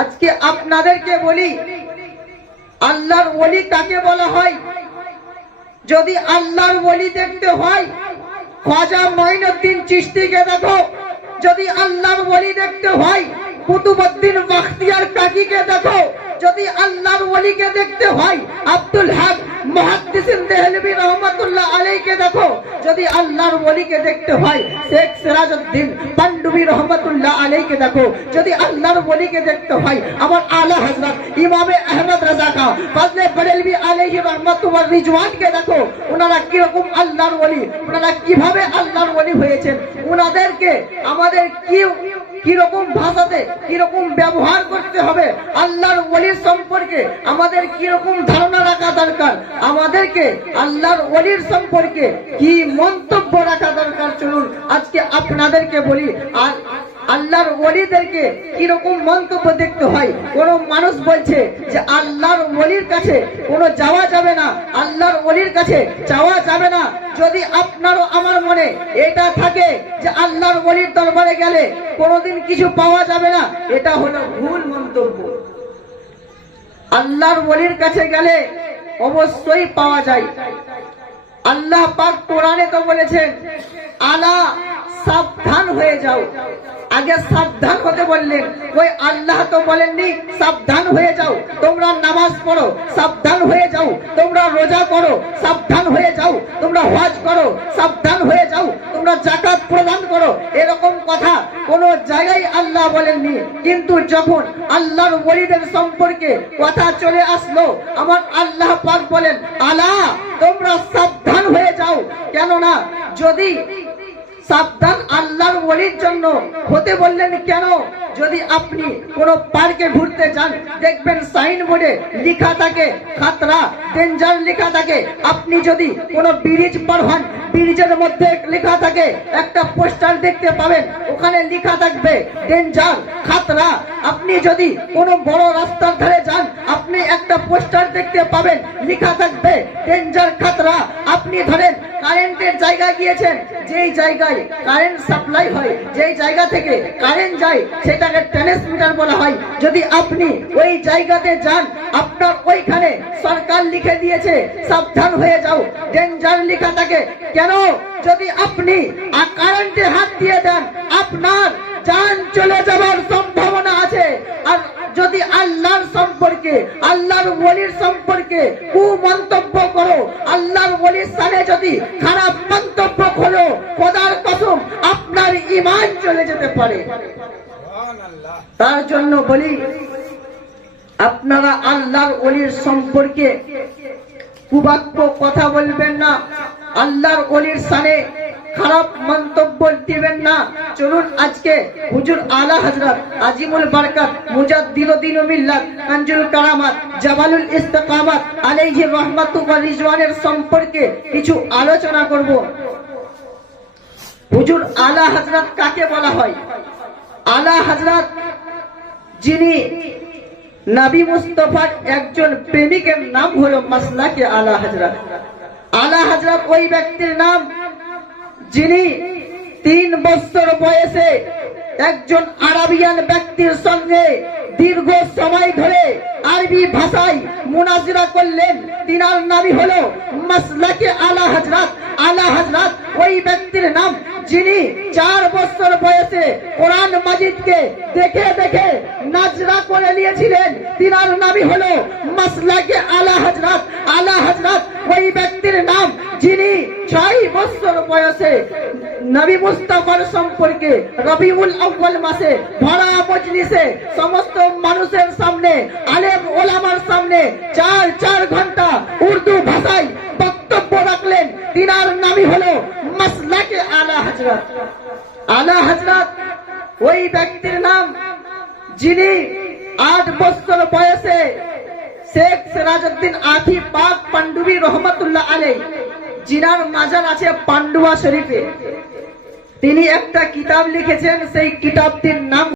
আজকে আপনাদেরকে বলি, আল্লাহর ওলি কাকে বলা হয়? যদি আল্লাহর ওলি দেখতে হয় খ্বাজা মঈনুদ্দিন চিশতিকে দেখো। যদি আল্লাহর ওলি দেখতে হয় কুতুবউদ্দিন বখতিয়ার কাকিকে দেখো। যদি আল্লাহর ওলিকে দেখতে হয় আব্দুল হক মুহাদ্দিসিন দেহলভী রহমাতুল্লাহ আলাইহিকে দেখো। যদি আল্লাহর ওলিকে দেখতে হয় শেখ সিরাজউদ্দিন পান্ডুবী রহমাতুল্লাহ আলাইহিকে দেখো। যদি আল্লাহর ওলিকে দেখতে হয় আমার আলা হযরত ইমামে আহমদ রাজা খা ফজলে বরেলভী আলাইহি রহমাতুল্লাহ রিজওয়ানকে দেখো। ওনারা কিরকম আল্লাহর ওলি, ওনারা কিভাবে আল্লাহর ওলি হয়েছেন, ওনাদেরকে আমাদের কিরকম ভাষাতে কিরকম ব্যবহার করতে হবে, আল্লাহর ওলির সম্পর্কে আমাদের কিরকম ধারণা রাখা দরকার, আমাদেরকে আল্লাহর ওলির সম্পর্কে কি মন্তব্য রাখা দরকার, চলুন আজকে আপনাদেরকে বলি। আর আল্লাহর ওলিদেরকে কিরকম মন্তব্য দেখতে হয়। কোন মানুষ বলছে যে আল্লাহর ওলির কাছে কোনো যাওয়া যাবে না, আল্লাহর ওলির কাছে যাওয়া যাবে না। যদি আপনারও আমার মনে এটা থাকে যে আল্লাহর ওলির দরবারে গেলে কোনোদিন কিছু পাওয়া যাবে না, এটা হলো ভুল মন্তব্য। আল্লাহর ওলির কাছে গেলে অবশ্যই পাওয়া যায়। আল্লাহ পাক কোরআনে তো বলেছেন আলা সাবধান হয়ে যাও। আগে সাবধান হতে বললেন, ওই আল্লাহ তো বলেননি সাবধান হয়ে যাও, তোমরা নামাজ পড়ো সাবধান হয়ে যাও, তোমরা রোজা করো সাবধান হয়ে যাও, তোমরা হজ করো সাবধান হয়ে যাও, তোমরা যাকাত প্রদান করো, এরকম কথা কোন জায়গায় আল্লাহ বলেননি। কিন্তু যখন আল্লাহর ওলিদের সম্পর্কে কথা চলে আসলো আমার আল্লাহ পাক বলেন আলা তোমরা সাবধান হয়ে যাও। কেননা যদি সাবধান আল্লাহর ওলির জন্য হতে বললেন কেন? যদি আপনি কোন পার্কে ঘুরতে যান দেখবেন সাইনবোর্ডে লেখা থাকে খাতরা ডেঞ্জার লেখা থাকে। আপনি যদি কোন ব্রিজ পার হন ব্রিজের মধ্যে লেখা থাকে একটা পোস্টার দেখতে পাবেন, ওখানে লেখা থাকবে ডেঞ্জার খাতরা। আপনি যদি কোন বড় রাস্তার ধারে যান আপনি একটা পোস্টার দেখতে পাবেন লেখা থাকবে ডেঞ্জার খাতরা। আপনি ধরেন কারেন্টের জায়গায় গিয়েছেন, যেই জায়গায় কারেন্ট সাপ্লাই হয়, যেই জায়গা থেকে কারেন্ট যায় সেটাকে ট্রান্সমিটার বলা হয়। যদি আপনি ওই জায়গাতে যান আপনার ওইখানে সরকার লিখে দিয়েছে সাবধান হয়ে যাও, ডেঞ্জার লেখা থাকে। কেন? যদি আপনি কারেন্টে হাত দিয়ে দেন আপনার জান চলে যাওয়ার সম্ভাবনা আছে। আর যদি আল্লাহর সম্পর্কে আল্লাহর ওলির সম্পর্কে কুমন্তব্য করো, আল্লাহর ওলির সামনে যদি খারাপ মন্তব্য করো, খোদার কসম আপনার ঈমান চলে যেতে পারে। তার জন্য বলি আপনারা আল্লাহর ওলির সম্পর্কে কুবাক্য কথা বলবেন না, আল্লাহর ওলির সামনে খারাপ মন্তব্য দিবেন না। চলুন আজকে হুজুর আলা হযরত আজিমুল বরকত মুজাদ্দিদুদ্দিন মিল্লাত কানজুল কারামাত জাবালুল ইস্তিকামাত আলাইহি রাহমাতু ওয়া রিজওয়ানের সম্পর্কে কিছু আলোচনা করব। হুজুর আলা হযরত কাকে বলা হয়? আলা হযরত যিনি নবী মুস্তাফার একজন প্রেমিকের নাম হলো মাসলাকে আলা হযরত। আলা হযরত ওই ব্যক্তির নাম যিনি 3 বছর বয়সে একজন আরাবিয়ান ব্যক্তির সঙ্গে দীর্ঘ সময় ধরে আরবি ভাষায় মুনাজিরা করলেন। তিনার নামই হলো মাসলাকে আলা হযরত। আলা হযরত ওই ব্যক্তির নাম যিনি 4 বছর বয়সে কোরআন মাজিদকে দেখে দেখে নাজরা করে নিয়েছিলেন, তিনার নামই হলো মাসলাকে আলা হযরত। আলা হযরত ওই ব্যক্তির নাম যিনি 6 বছর বয়সে নবী মুস্তাফার সম্পর্কে রবিউল আউয়াল মাসে ভরা মজলিসে সমস্ত মানুষের সামনে আলেম ওলামার সামনে 4 ঘন্টা উর্দু ভাষায় বক্তব্য রাখলেন, তিনার নামই হলো মাসলাকে আলা হযরত। আলা হযরত ওই ব্যক্তির নাম যিনি 8 বছর বয়সে শেখ সিরাজউদ্দিন আথি পাক পান্ডুবী রহমাতুল্লাহ আলাইহি জিনার মাজার আছে পান্ডুয়া শরীফে। তিনি একটা কিতাব লিখেছেন, সেই কিতাবটির নাম